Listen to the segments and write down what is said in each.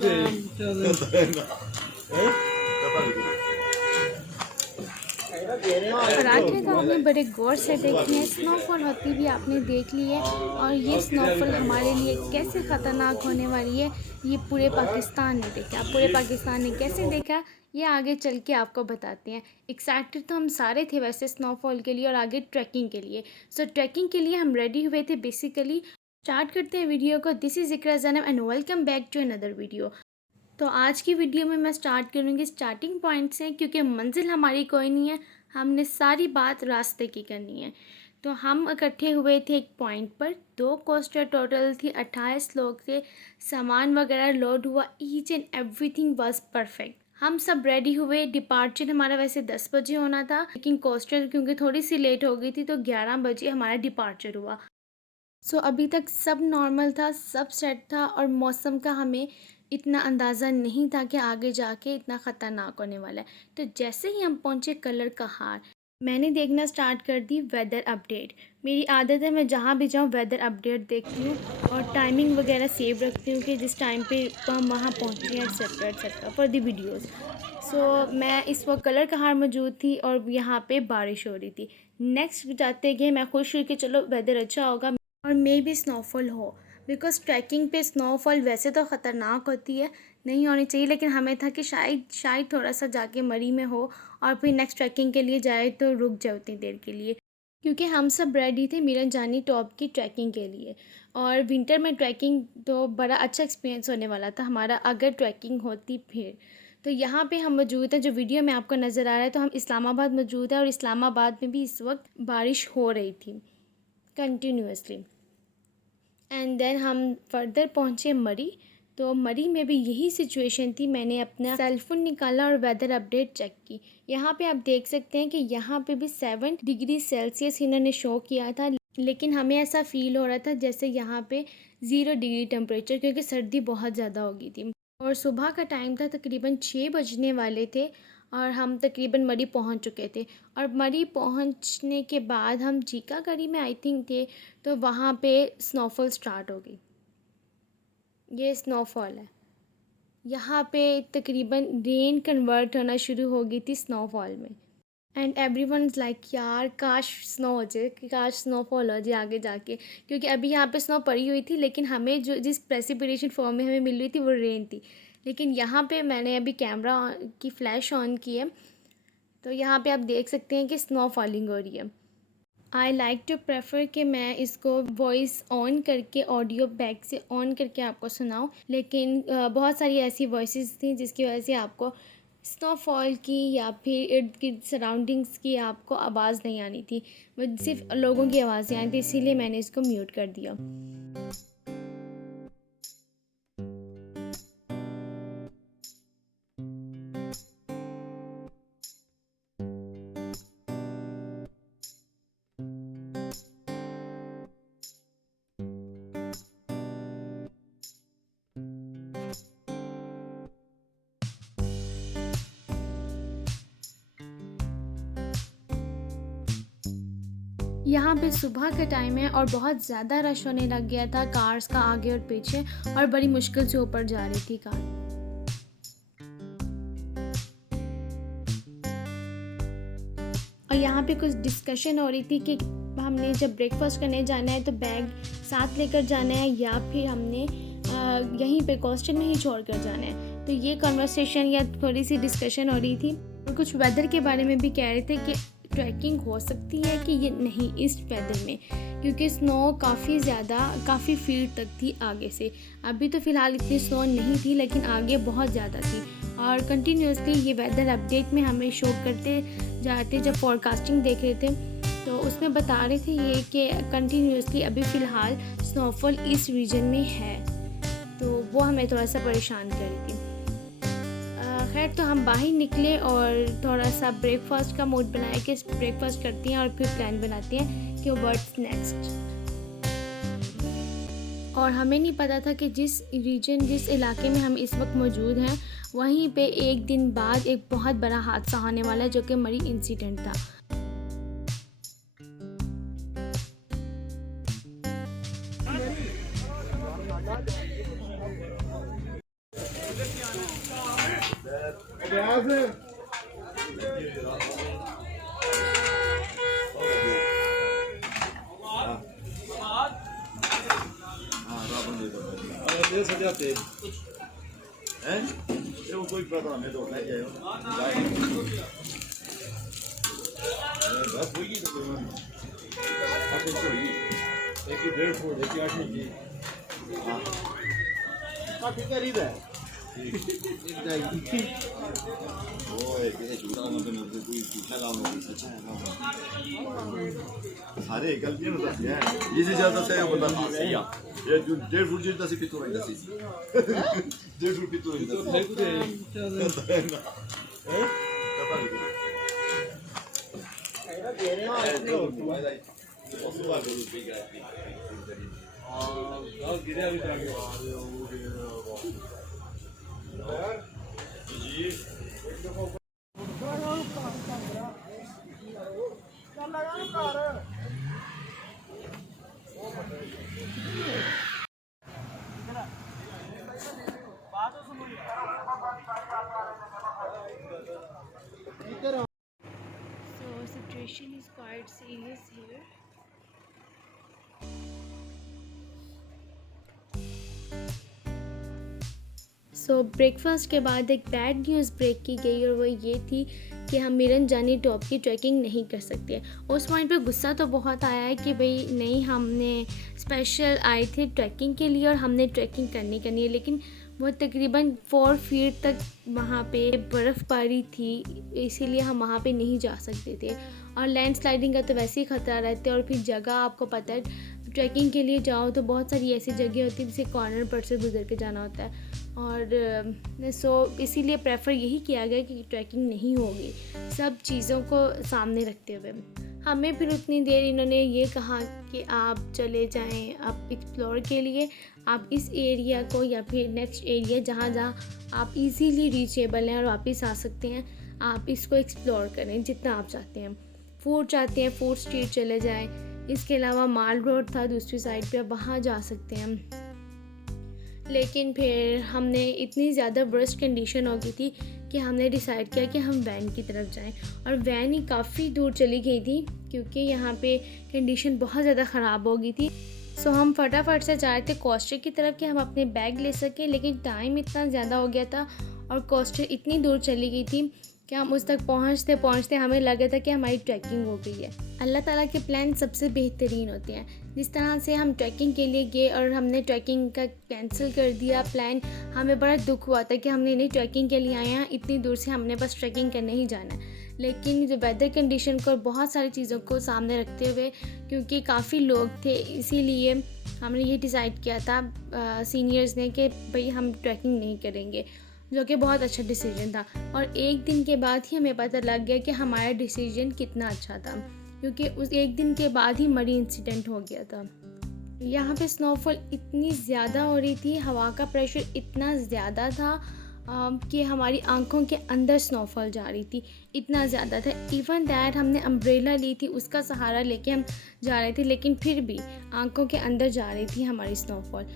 पराठे तो आपने बड़े गौर से देखे हैं, स्नोफॉल होती भी आपने देख ली है। और ये स्नोफॉल हमारे लिए कैसे ख़तरनाक होने वाली है ये पूरे पाकिस्तान ने देखा। पूरे पाकिस्तान ने कैसे देखा ये आगे चल के आपको बताते हैं। एक्साइटेड तो हम सारे थे वैसे स्नोफॉल के लिए और आगे ट्रैकिंग के लिए। सो ट्रैकिंग के लिए हम रेडी हुए थे बेसिकली। स्टार्ट करते हैं वीडियो को। This is Iqra Zainab and welcome back to another video. तो आज की वीडियो में मैं स्टार्ट करूँगी स्टार्टिंग पॉइंट से, क्योंकि मंजिल हमारी कोई नहीं है, हमने सारी बात रास्ते की करनी है। तो हम इकट्ठे हुए थे एक पॉइंट पर। 2 कोस्टर टोटल थी, 28 लोग थे, सामान वगैरह लोड हुआ, each and everything was perfect. हम सब रेडी हुए। डिपार्चर हमारा वैसे 10 बजे होना था, लेकिन कोस्टर क्योंकि थोड़ी सी लेट हो गई थी तो 11 बजे हमारा डिपार्चर हुआ। सो अभी तक सब नॉर्मल था, सब सेट था और मौसम का हमें इतना अंदाज़ा नहीं था कि आगे जाके इतना ख़तरनाक होने वाला है। तो जैसे ही हम पहुँचे कलर कहार, मैंने देखना स्टार्ट कर दी वेदर अपडेट। मेरी आदत है मैं जहाँ भी जाऊँ वेदर अपडेट देखती हूँ और टाइमिंग वगैरह सेव रखती हूँ कि जिस टाइम पे हम वहाँ पहुँचे एट्सेट्रा फॉर द वीडियोज़। सो मैं इस वक्त कलर कहार मौजूद थी और यहाँ पे बारिश हो रही थी। नेक्स्ट जाते गए मैं खुश हुई कि चलो वेदर अच्छा होगा और मे भी स्नोफॉल हो, बिकॉज़ ट्रैकिंग पे स्नोफॉल वैसे तो ख़तरनाक होती है, नहीं होनी चाहिए, लेकिन हमें था कि शायद थोड़ा सा जाके मरी में हो और फिर नेक्स्ट ट्रैकिंग के लिए जाए तो रुक जाए उतनी देर के लिए, क्योंकि हम सब रेडी थे मीरन जानी टॉप की ट्रैकिंग के लिए। और विंटर में ट्रैकिंग तो बड़ा अच्छा एक्सपीरियंस होने वाला था हमारा अगर ट्रैकिंग होती फिर। तो यहाँ पे हम मौजूद हैं, जो वीडियो में आपको नज़र आ रहा है, तो हम इस्लामाबाद मौजूद है और इस्लामाबाद में भी इस वक्त बारिश हो रही थी कंटिन्यूसली। एंड देन हम फर्दर पहुँचे मरी। तो मरी में भी यही सिचुएशन थी। मैंने अपना सेलफोन निकाला और वेदर अपडेट चेक की। यहाँ पे आप देख सकते हैं कि यहाँ पे भी 7 डिग्री सेल्सियस इन्होंने शो किया था, लेकिन हमें ऐसा फील हो रहा था जैसे यहाँ पे 0 डिग्री टेम्परेचर, क्योंकि सर्दी बहुत ज़्यादा हो गई थी। और सुबह का टाइम था, तकरीबन 6 बजने वाले थे और हम तकरीबन मरी पहुँच चुके थे। और मरी पहुँचने के बाद हम चीकागढ़ी में आई थिंक थे, तो वहाँ पे स्नोफॉल स्टार्ट हो गई। ये स्नोफॉल है। यहाँ पे तकरीबन रेन कन्वर्ट होना शुरू हो गई थी स्नोफॉल में। एंड एवरीवन इज़ लाइक यार काश स्नो हो जाए, कि काश स्नोफॉल हो जाए आगे जाके, क्योंकि अभी यहाँ पे स्नो पड़ी हुई थी, लेकिन हमें जो जिस प्रेसिपिटेशन फॉर्म में हमें मिल रही थी वो रेन थी। लेकिन यहाँ पे मैंने अभी कैमरा की फ्लैश ऑन की है, तो यहाँ पे आप देख सकते हैं कि स्नो फॉलिंग हो रही है। आई लाइक टू प्रेफर कि मैं इसको वॉइस ऑन करके ऑडियो बैक से ऑन करके आपको सुनाऊं, लेकिन बहुत सारी ऐसी वॉइसेस थी जिसकी वजह से आपको स्नोफॉल की या फिर इर्द गिर्द सराउंडिंग्स की आपको आवाज़ नहीं आनी थी, वो सिर्फ लोगों की आवाज़ें आनी थी, इसीलिए मैंने इसको म्यूट कर दिया। यहाँ पे सुबह का टाइम है और बहुत ज़्यादा रश होने लग गया था कार्स का आगे और पीछे, और बड़ी मुश्किल से ऊपर जा रही थी कार। और यहाँ पे कुछ डिस्कशन हो रही थी कि हमने जब ब्रेकफास्ट करने जाना है तो बैग साथ लेकर जाना है या फिर हमने यहीं पे कोस्टल में ही छोड़ कर जाना है। तो ये कन्वर्सेशन या थोड़ी सी डिस्कशन हो रही थी। और कुछ वेदर के बारे में भी कह रहे थे कि ट्रैकिंग हो सकती है कि ये नहीं इस वेदर में, क्योंकि स्नो काफ़ी फीट तक थी आगे से। अभी तो फ़िलहाल इतनी स्नो नहीं थी, लेकिन आगे बहुत ज़्यादा थी। और कंटिन्यूसली ये वेदर अपडेट में हमें शो करते जाते, जब फोरकास्टिंग देख रहे थे तो उसमें बता रहे थे ये कि कंटिन्यूसली अभी फ़िलहाल स्नोफॉल इस रीजन में है, तो वो हमें थोड़ा सा परेशान कर रही थी। खैर तो हम बाहर निकले और थोड़ा सा ब्रेकफास्ट का मूड बनाया कि ब्रेकफास्ट करती हैं और फिर प्लान बनाते हैं कि व्हाट्स नेक्स्ट। और हमें नहीं पता था कि जिस इलाके में हम इस वक्त मौजूद हैं वहीं पे एक दिन बाद एक बहुत बड़ा हादसा होने वाला है, जो कि मरी इंसिडेंट था। दे सजाते हैं ये कोई पता नहीं तो नहीं है बस वही तो आपको चाहिए एक ही 1.5 फुट एक ही 8 इंच हां काफी करीब है ओए ये जुड़ा ना तो नहीं कोई पूछा ना हो सच्चा है ना सारे गलतियां होता है ये से ज्यादा से बंदा सही है ये जो 1.5 फुट जितना से पितो रहता सी 1.5 फुट पितो रहता है कुछ है पता नहीं गिरे अभी So situation is quite serious here. So breakfast के बाद एक बैड न्यूज़ ब्रेक की गई और वो ये थी कि हम मिरन जानी टॉप की ट्रैकिंग नहीं कर सकते। उस पॉइंट पे गुस्सा तो बहुत आया है कि भाई नहीं, हमने स्पेशल आए थे ट्रैकिंग के लिए और हमने ट्रैकिंग करनी है, लेकिन वो तकरीबन 4 फीट तक वहाँ पे बर्फ़बारी थी, इसीलिए हम वहाँ पे नहीं जा सकते थे। और लैंडस्लाइडिंग का तो वैसे ही ख़तरा रहता है, और फिर जगह आपको पता है ट्रैकिंग के लिए जाओ तो बहुत सारी ऐसी जगह होती है जिसे कॉर्नर पर से गुजर के जाना होता है, और सो इसीलिए प्रेफर यही किया गया कि ट्रैकिंग नहीं होगी सब चीज़ों को सामने रखते हुए। हमें फिर उतनी देर इन्होंने ये कहा कि आप चले जाएं, आप एक्सप्लोर के लिए आप इस एरिया को या फिर नेक्स्ट एरिया जहाँ आप इजीली रीचेबल हैं और वापस आ सकते हैं, आप इसको एक्सप्लोर करें जितना आप चाहते हैं। फूड चाहते हैं फूड स्ट्रीट चले जाएं, इसके अलावा माल रोड था दूसरी साइड पे, आप वहाँ जा सकते हैं। लेकिन फिर हमने इतनी ज़्यादा वर्स्ट कंडीशन हो गई थी कि हमने डिसाइड किया कि हम वैन की तरफ जाएं, और वैन ही काफ़ी दूर चली गई थी क्योंकि यहाँ पे कंडीशन बहुत ज़्यादा ख़राब हो गई थी। सो हम फटाफट से जा रहे थे कोस्टर की तरफ कि हम अपने बैग ले सकें, लेकिन टाइम इतना ज़्यादा हो गया था और कोस्टर इतनी दूर चली गई थी कि हम उस तक पहुँचते पहुँचते हमें लगा था कि हमारी ट्रैकिंग हो गई है। अल्लाह ताला के प्लान सबसे बेहतरीन होते हैं। जिस तरह से हम ट्रैकिंग के लिए गए और हमने ट्रैकिंग का कैंसिल कर दिया प्लान, हमें बड़ा दुख हुआ था कि हमने नहीं ट्रैकिंग के लिए आए हैं, इतनी दूर से हमने बस ट्रैकिंग करने ही जाना है। लेकिन जो वेदर कंडीशन को और बहुत सारी चीज़ों को सामने रखते हुए, क्योंकि काफ़ी लोग थे, इसीलिए हमने ये डिसाइड किया था सीनियर्स ने कि भाई हम ट्रैकिंग नहीं करेंगे, जो कि बहुत अच्छा डिसीजन था। और एक दिन के बाद ही हमें पता लग गया कि हमारा डिसीजन कितना अच्छा था, क्योंकि उस एक दिन के बाद ही मरी इंसिडेंट हो गया था। यहाँ पे स्नोफॉल इतनी ज़्यादा हो रही थी, हवा का प्रेशर इतना ज़्यादा था कि हमारी आंखों के अंदर स्नोफॉल जा रही थी, इतना ज़्यादा था। इवन दैट हमने अम्ब्रेला ली थी, उसका सहारा लेके हम जा रहे थे, लेकिन फिर भी आंखों के अंदर जा रही थी हमारी स्नोफॉल।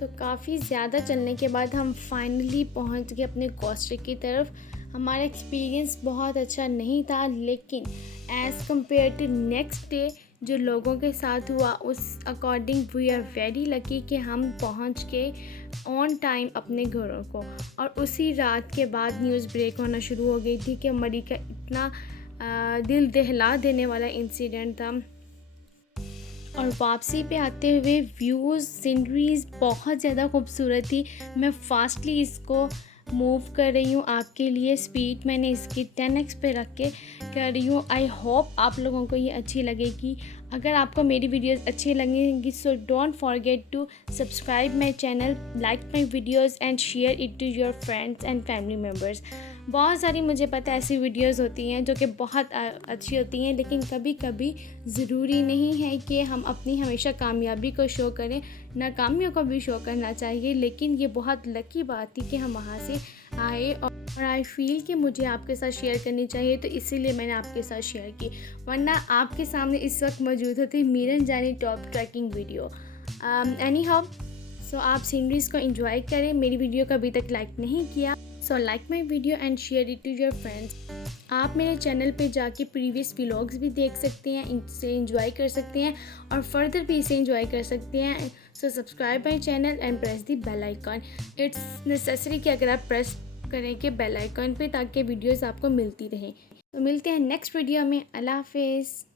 तो काफ़ी ज़्यादा चलने के बाद हम फाइनली पहुंच गए अपने कोस्टा की तरफ। हमारा एक्सपीरियंस बहुत अच्छा नहीं था, लेकिन as compared to next day जो लोगों के साथ हुआ उस according we are very lucky कि हम पहुंच के ऑन टाइम अपने घरों को। और उसी रात के बाद न्यूज़ ब्रेक होना शुरू हो गई थी कि मरी का इतना दिल दहला देने वाला इंसिडेंट था। और वापसी पे आते हुए व्यूज़ सीनरीज़ बहुत ज़्यादा खूबसूरत थी। मैं फास्टली इसको मूव कर रही हूँ आपके लिए, स्पीड मैंने इसकी 10x पे रख के कर रही हूँ। आई होप आप लोगों को ये अच्छी लगेगी। अगर आपको मेरी वीडियोस अच्छी लगेंगी so don't forget to subscribe my channel, like my videos and share it to your friends and family members. बहुत सारी मुझे पता है ऐसी वीडियोस होती हैं जो कि बहुत अच्छी होती हैं, लेकिन कभी कभी ज़रूरी नहीं है कि हम अपनी हमेशा कामयाबी को शो करें, नाकामियों को भी शो करना चाहिए। लेकिन ये बहुत लकी बात थी कि हम वहाँ से आए और आई फील कि मुझे आपके साथ शेयर करनी चाहिए, तो इसीलिए मैंने आपके साथ शेयर की। वरना आपके सामने इस वक्त मौजूद होती मीरन जानी top trekking video. Anyhow, so आप सीनरीज़ को एंजॉय करें। मेरी वीडियो को अभी तक लाइक नहीं किया so like my video and share it to your friends. आप मेरे चैनल पे जाके प्रीवियस व्लॉग्स भी देख सकते हैं, इनसे एंजॉय कर सकते हैं और फर्दर भी इसे एंजॉय कर सकते हैं। So subscribe my channel and press the bell icon. It's necessary कि अगर आप प्रेस करें कि बेल आइकन पे, ताकि वीडियोस आपको मिलती रहें। तो मिलते हैं नेक्स्ट वीडियो में। अल्लाह हाफिज़।